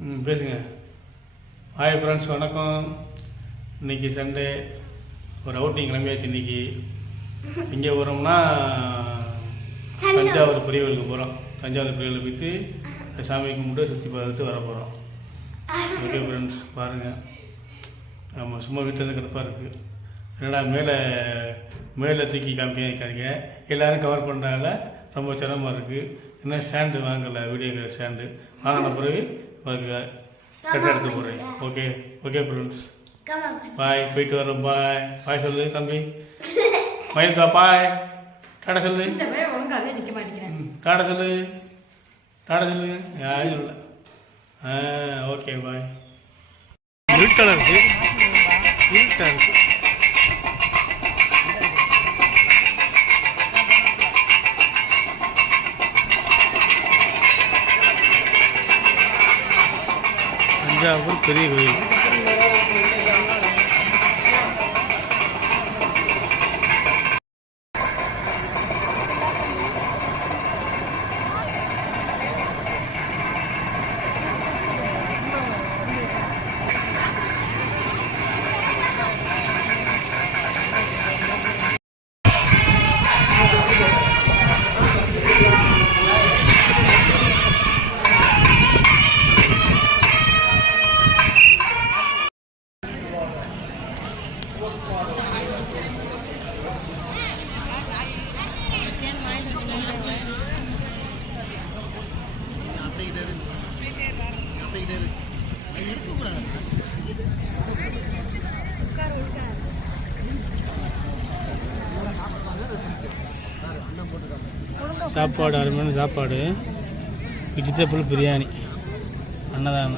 பேசுங்க. Hi friends, வணக்கம். இன்றைக்கி சண்டே, ஒரு அவுட்டிங் கிளம்பியாச்சு. இன்றைக்கி இங்கே போகிறோம்னா தஞ்சாவூர் பெரிய கோயிலுக்கு போகிறோம். தஞ்சாவூர் பெரிய கோயிலுக்கு போய்த்து சாமி கும்பிட்டு சுற்றி பார்த்துட்டு வர போகிறோம். ஓகே ஃப்ரெண்ட்ஸ், பாருங்கள். ஆமாம், சும்மா வீட்டில் கிடப்பாக இருக்குது. என்னடா மேலே தூக்கி காமிக்காதீங்க, எல்லோரும் கவர் பண்ணுறதால ரொம்ப சிரமமாக இருக்குது. இன்னும் ஸ்டாண்டு வாங்கலை, வீடியோ ஸ்டாண்டு வாங்கின பிறகு கரெக்டாக எடுத்து போடுறேன். ஓகே ஓகே ஃப்ரெண்ட்ஸ், பாய். போயிட்டு வரோம். பாய் பாய் சொல்லு தம்பி. மயில்கா பாய். டாடா சொல்லு. டாடா சொல்லு. டாடா சொல்லு. யாரும் இல்லை. Okay bye. இருட்டாக இருக்குது, இருட்டாக இருக்குது. தஞ்சாவூர் பெரிய கோயில். சாப்பாடு அருமையான சாப்பாடு. வெஜிடபிள் பிரியாணி, அன்னதானம்.